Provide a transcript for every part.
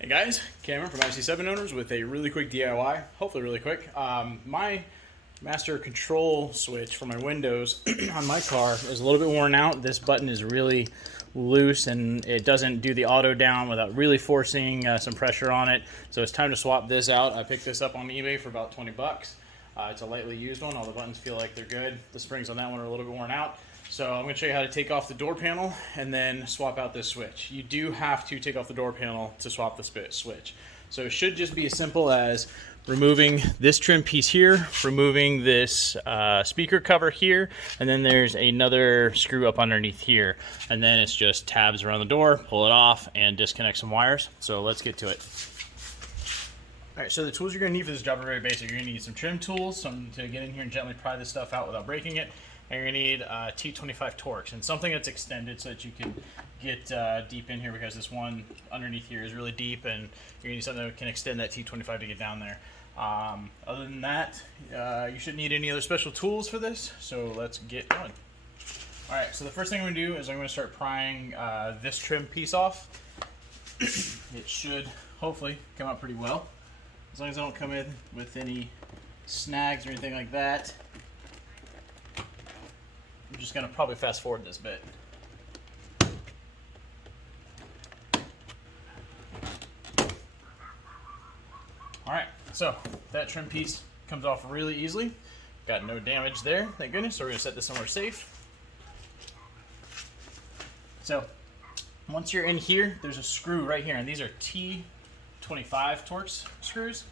Hey guys, Cameron from IC7 Owners with a really quick DIY, hopefully really quick. My master control switch for my windows on my car is a little bit worn out. This button is really loose and it doesn't do the auto down without really forcing some pressure on it. So it's time to swap this out. I picked this up on eBay for about 20 bucks. It's a lightly used one. All the buttons feel like they're good. The springs on that one are a little bit worn out. So I'm going to show you how to take off the door panel and then swap out this switch. You do have to take off the door panel to swap the switch. So it should just be as simple as removing this trim piece here, removing this speaker cover here, and then there's another screw up underneath here. And then it's just tabs around the door, pull it off, and disconnect some wires. So let's get to it. All right, so the tools you're going to need for this job are very basic. You're going to need some trim tools, something to get in here and gently pry this stuff out without breaking it. And you're going to need T25 Torx and something that's extended so that you can get deep in here, because this one underneath here is really deep, and you're going to need something that can extend that T25 to get down there. Other than that, you shouldn't need any other special tools for this, so let's get going. All right, so the first thing I'm going to do is I'm going to start prying this trim piece off. It should hopefully come out pretty well, as long as I don't come in with any snags or anything like that. I'm just going to probably fast forward this bit. Alright, so that trim piece comes off really easily. Got no damage there, thank goodness. So we're going to set this somewhere safe. So once you're in here, there's a screw right here, and these are T25 Torx screws.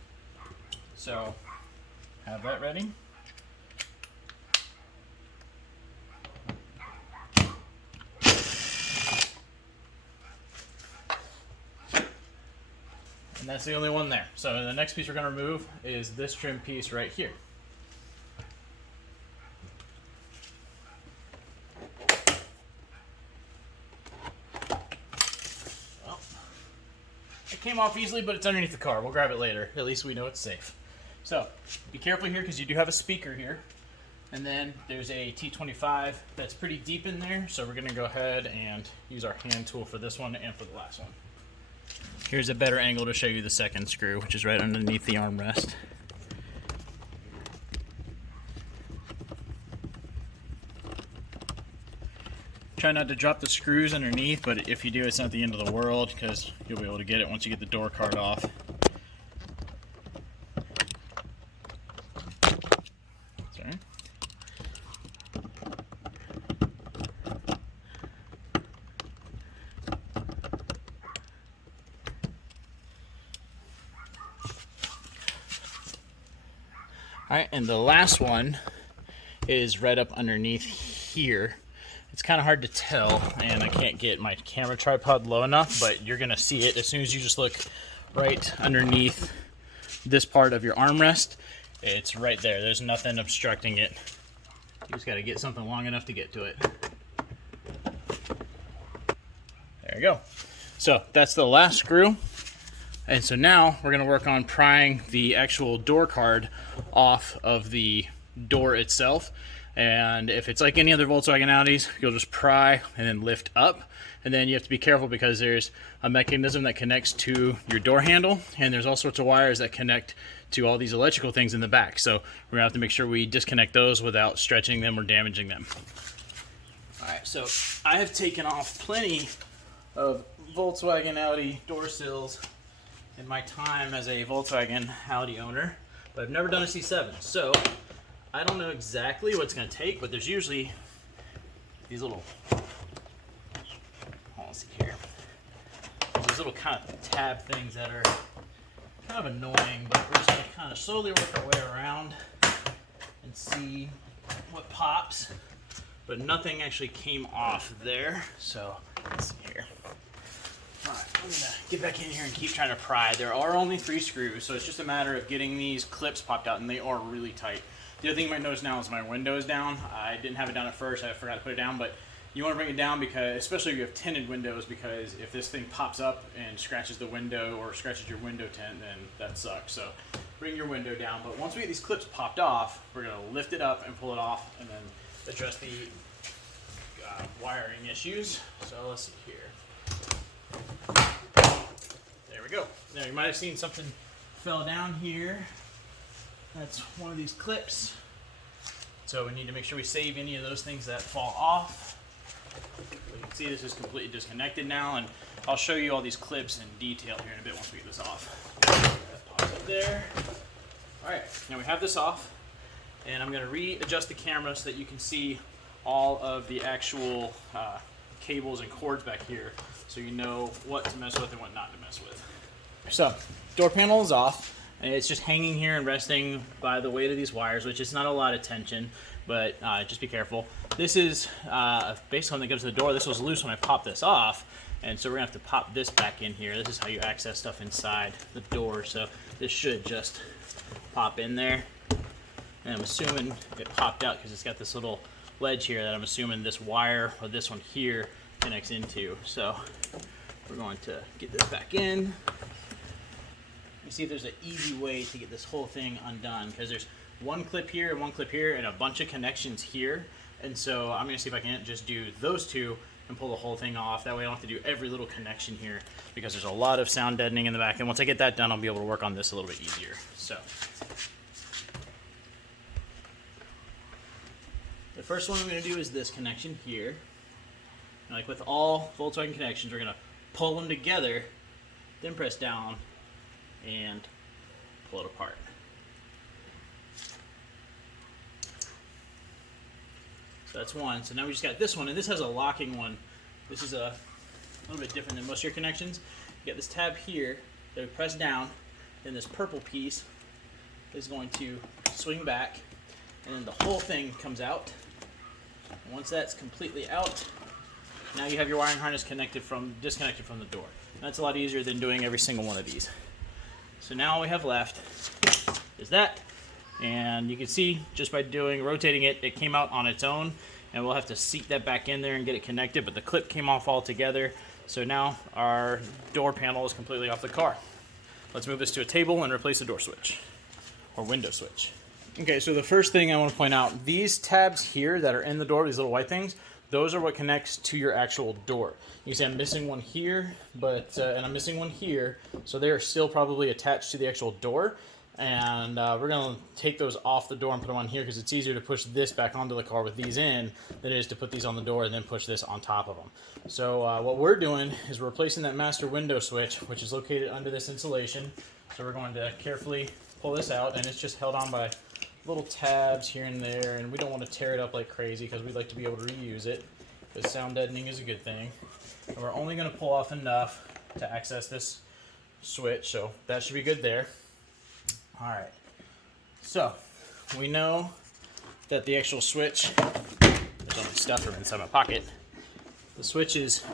So have that ready. And that's the only one there. So the next piece we're going to remove is this trim piece right here. Well, it came off easily, but it's underneath the car. We'll grab it later. At least we know it's safe. So be careful here, because you do have a speaker here. And then there's a T25 that's pretty deep in there. So we're going to go ahead and use our hand tool for this one and for the last one. Here's a better angle to show you the second screw, which is right underneath the armrest. Try not to drop the screws underneath, but if you do, it's not the end of the world, because you'll be able to get it once you get the door card off. Sorry. Alright, and the last one is right up underneath here. It's kind of hard to tell, and I can't get my camera tripod low enough, but you're going to see it as soon as you just look right underneath this part of your armrest. It's right there. There's nothing obstructing it. You just got to get something long enough to get to it. There you go. So that's the last screw. And so now we're going to work on prying the actual door card off of the door itself. And if it's like any other Volkswagen Audis, you'll just pry and then lift up. And then you have to be careful, because there's a mechanism that connects to your door handle, and there's all sorts of wires that connect to all these electrical things in the back. So we're going to have to make sure we disconnect those without stretching them or damaging them. All right, so I have taken off plenty of Volkswagen Audi door sills in my time as a Volkswagen Audi owner, but I've never done a C7, so I don't know exactly what it's going to take, but there's usually these little, let's see here, there's these little kind of tab things that are kind of annoying, but we're just going to kind of slowly work our way around and see what pops, but nothing actually came off there, so let's see here. Alright, I'm going to get back in here and keep trying to pry. There are only 3 screws, so it's just a matter of getting these clips popped out, and they are really tight. The other thing you might notice now is my window is down. I didn't have it down at first. I forgot to put it down, but you want to bring it down, because, especially if you have tinted windows, because if this thing pops up and scratches the window or scratches your window tint, then that sucks. So bring your window down. But once we get these clips popped off, we're going to lift it up and pull it off, and then address the wiring issues. So let's see here. There we we go. Now you might have seen something fell down here. That's one of these clips. So we need to make sure we save any of those things that fall off. You can see this is completely disconnected now, and I'll show you all these clips in detail here in a bit once we get this off. That pops up there. All right, now we have this off, and I'm going to readjust the camera so that you can see all of the actual cables and cords back here, so you know what to mess with and what not to mess with. So, door panel is off, and it's just hanging here and resting by the weight of these wires, which is not a lot of tension, but just be careful. This is based on that goes to the door. This was loose when I popped this off, and so we're gonna have to pop this back in here. This is how you access stuff inside the door, so this should just pop in there. And I'm assuming it popped out because it's got this little ledge here that I'm assuming this wire or this one here connects into. So we're going to get this back in. You see if there's an easy way to get this whole thing undone, because there's one clip here and one clip here and a bunch of connections here. And so I'm gonna see if I can just do those two and pull the whole thing off. That way I don't have to do every little connection here, because there's a lot of sound deadening in the back. And once I get that done, I'll be able to work on this a little bit easier. So the first one I'm gonna do is this connection here. And like with all Volkswagen connections, we're gonna pull them together, then press down and pull it apart. So that's one. So now we just got this one, and this has a locking one. This is a little bit different than most of your connections. You got this tab here that we press down, then this purple piece is going to swing back, and then the whole thing comes out. And once that's completely out, now you have your wiring harness disconnected from the door. And that's a lot easier than doing every single one of these. So now all we have left is that, and you can see just by rotating it, it came out on its own, and we'll have to seat that back in there and get it connected, but the clip came off altogether. So now our door panel is completely off the car. Let's move this to a table and replace the door switch, or window switch. Okay, so the first thing I want to point out, these tabs here that are in the door, these little white things, those are what connects to your actual door. You see I'm missing one here, and I'm missing one here, so they are still probably attached to the actual door. And we're going to take those off the door and put them on here, because it's easier to push this back onto the car with these in than it is to put these on the door and then push this on top of them. So what we're doing is we're replacing that master window switch, which is located under this insulation. So we're going to carefully pull this out, and it's just held on by little tabs here and there, and we don't want to tear it up like crazy because we'd like to be able to reuse it, because sound deadening is a good thing. And we're only going to pull off enough to access this switch, so that should be good there. Alright, so we know that the actual switch, there's all my stuff inside my pocket, the switch is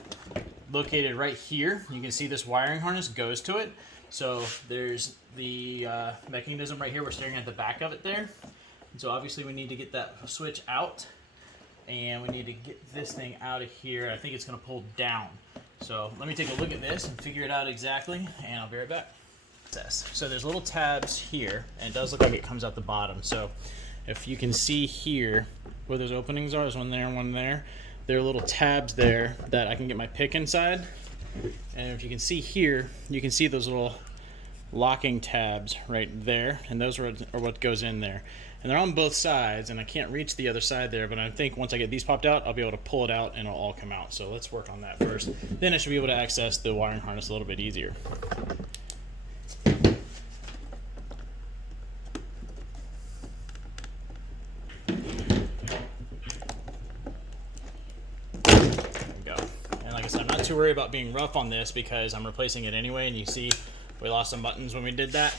located right here. You can see this wiring harness goes to it. So there's the mechanism right here. We're staring at the back of it there. And so obviously we need to get that switch out, and we need to get this thing out of here. I think it's going to pull down. So let me take a look at this and figure it out exactly, and I'll be right back. So there's little tabs here, and it does look like it comes out the bottom. So if you can see here where those openings are, there's one there and one there. There are little tabs there that I can get my pick inside. And if you can see here, you can see those little locking tabs right there, and those are what goes in there. And they're on both sides, and I can't reach the other side there, but I think once I get these popped out, I'll be able to pull it out and it'll all come out. So let's work on that first. Then I should be able to access the wiring harness a little bit easier. I'm not too worried about being rough on this because I'm replacing it anyway, and you see we lost some buttons when we did that.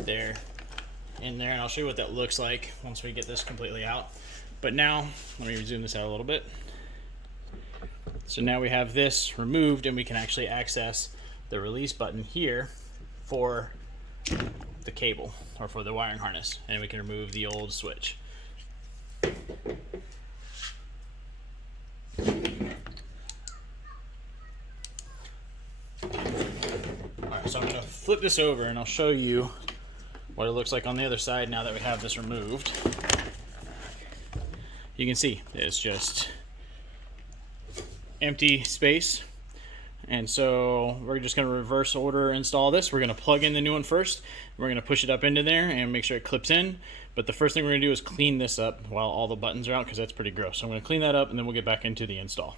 They're in there, and I'll show you what that looks like once we get this completely out. But now, let me zoom this out a little bit. So now we have this removed, and we can actually access the release button here for the cable, or for the wiring harness, and we can remove the old switch. So I'm going to flip this over and I'll show you what it looks like on the other side now that we have this removed. You can see it's just empty space, And so we're just going to reverse order install this. We're going to plug in the new one first. We're going to push it up into there and make sure it clips in. But the first thing we're going to do is clean this up while all the buttons are out, because that's pretty gross. So I'm going to clean that up and then we'll get back into the install.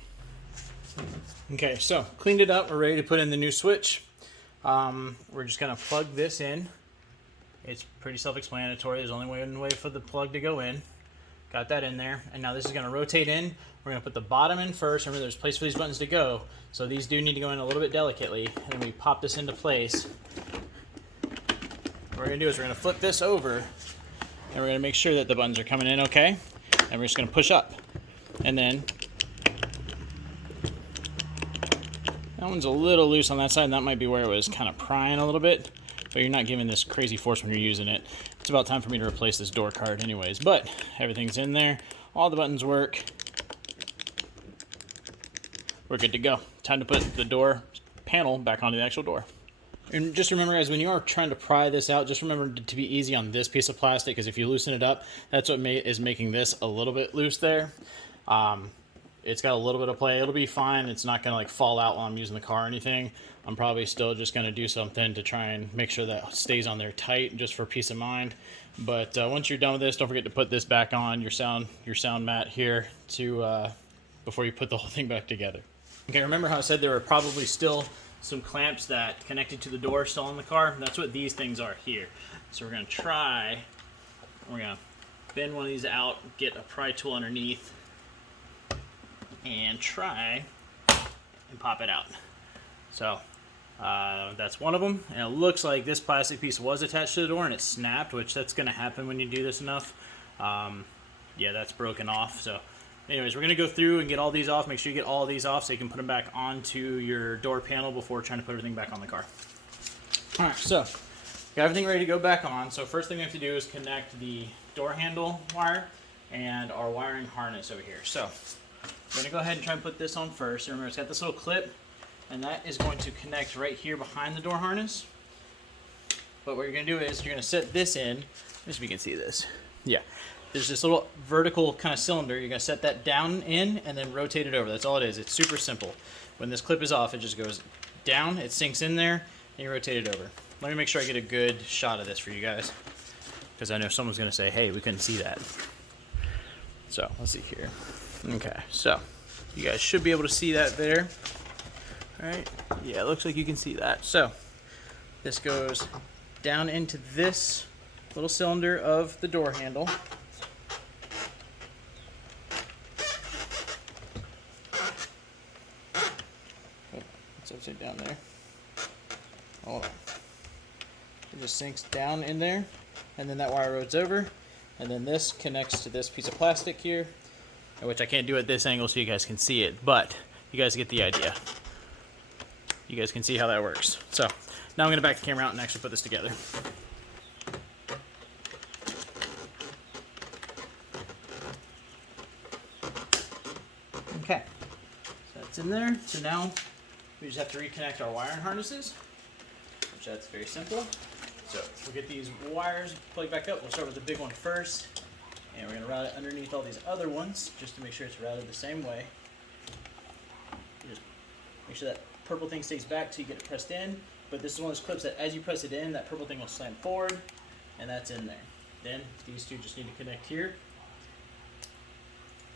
Okay, so cleaned it up. We're ready to put in the new switch. We're just going to plug this in. It's pretty self-explanatory. There's only one way for the plug to go in. Got that in there. And now this is going to rotate in. We're going to put the bottom in first. Remember, there's a place for these buttons to go. So these do need to go in a little bit delicately. And then we pop this into place. What we're going to do is we're going to flip this over. And we're going to make sure that the buttons are coming in okay. And we're just going to push up. And then that one's a little loose on that side. And that might be where it was kind of prying a little bit. But you're not giving this crazy force when you're using it. It's about time for me to replace this door card anyways. But everything's in there. All the buttons work. We're good to go. Time to put the door panel back onto the actual door. And just remember, guys, when you are trying to pry this out, just remember to be easy on this piece of plastic, because if you loosen it up, that's what is making this a little bit loose there. It's got a little bit of play. It'll be fine. It's not going to like fall out while I'm using the car or anything. I'm probably still just going to do something to try and make sure that stays on there tight, just for peace of mind. But once you're done with this, don't forget to put this back on your sound mat here to before you put the whole thing back together. Okay, remember how I said there were probably still some clamps that connected to the door still in the car? That's what these things are here. So we're going to we're going to bend one of these out, get a pry tool underneath, and try and pop it out. So that's one of them, and it looks like this plastic piece was attached to the door and it snapped, which that's going to happen when you do this enough. Yeah, that's broken off. So anyways, we're going to go through and get all these off. Make sure you get all these off so you can put them back onto your door panel before trying to put everything back on the car. Alright, so got everything ready to go back on. So first thing we have to do is connect the door handle wire and our wiring harness over here. So I'm going to go ahead and try and put this on first. Remember, it's got this little clip, and that is going to connect right here behind the door harness. But what you're going to do is you're going to set this in. Let me see if you can see this. Yeah. There's this little vertical kind of cylinder. You're going to set that down in and then rotate it over. That's all it is. It's super simple. When this clip is off, it just goes down, it sinks in there, and you rotate it over. Let me make sure I get a good shot of this for you guys, because I know someone's going to say, hey, we couldn't see that. So let's see here. Okay, so you guys should be able to see that there. All right. Yeah, it looks like you can see that. So this goes down into this little cylinder of the door handle. It's upside down there. Hold on. It just sinks down in there, and then that wire rotates over, and then this connects to this piece of plastic here, which I can't do at this angle so you guys can see it, but you guys get the idea. You guys can see how that works. So now I'm going to back the camera out and actually put this together. Okay, so that's in there. So now we just have to reconnect our wiring harnesses, which that's very simple. So we'll get these wires plugged back up. We'll start with the big one first, and we're going to route it underneath all these other ones just to make sure it's routed the same way. Just make sure that purple thing stays back till you get it pressed in, but this is one of those clips that as you press it in, that purple thing will slam forward, and that's in there. Then these two just need to connect here.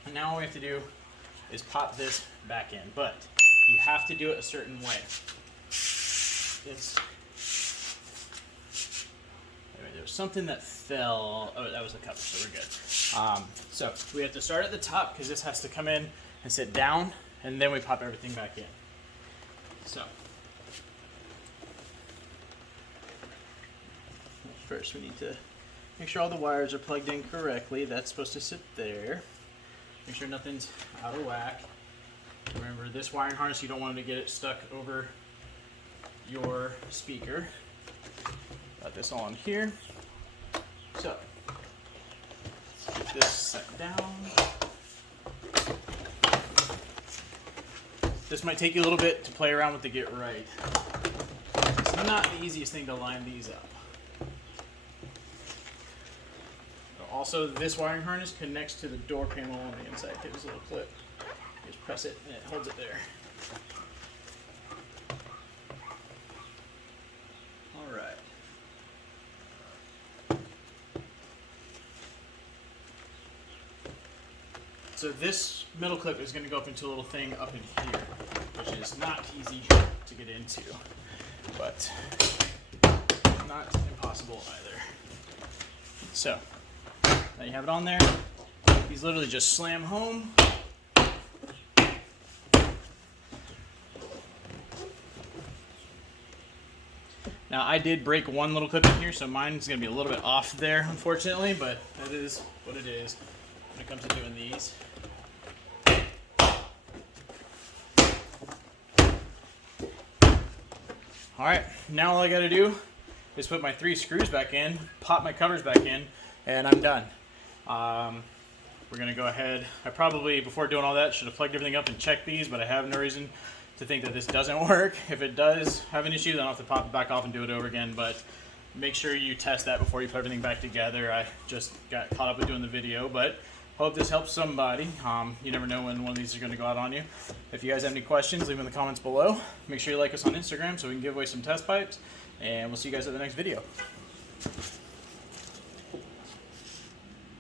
And now all we have to do is pop this back in, but you have to do it a certain way. There was something that fell. Oh, that was the cover, so we're good. So we have to start at the top because this has to come in and sit down, and then we pop everything back in. So first we need to make sure all the wires are plugged in correctly. That's supposed to sit there. Make sure nothing's out of whack. Remember, this wiring harness, you don't want to get it stuck over your speaker. Got this all in here. So let's get this set down. This might take you a little bit to play around with to get right. It's not the easiest thing to line these up. Also, this wiring harness connects to the door panel on the inside. Get this little clip. You just press it and it holds it there. So this middle clip is going to go up into a little thing up in here, which is not easy to get into, but not impossible either. So now you have it on there. These literally just slam home. Now I did break one little clip in here, so mine's going to be a little bit off there, unfortunately, but that is what it is when it comes to doing these. Alright, now all I got to do is put my 3 screws back in, pop my covers back in, and I'm done. We're going to go ahead. I probably, before doing all that, should have plugged everything up and checked these, but I have no reason to think that this doesn't work. If it does have an issue, then I'll have to pop it back off and do it over again, but make sure you test that before you put everything back together. I just got caught up with doing the video, but hope this helps somebody. You never know when one of these are going to go out on you. If you guys have any questions, leave them in the comments below. Make sure you like us on Instagram so we can give away some test pipes, and we'll see you guys at the next video.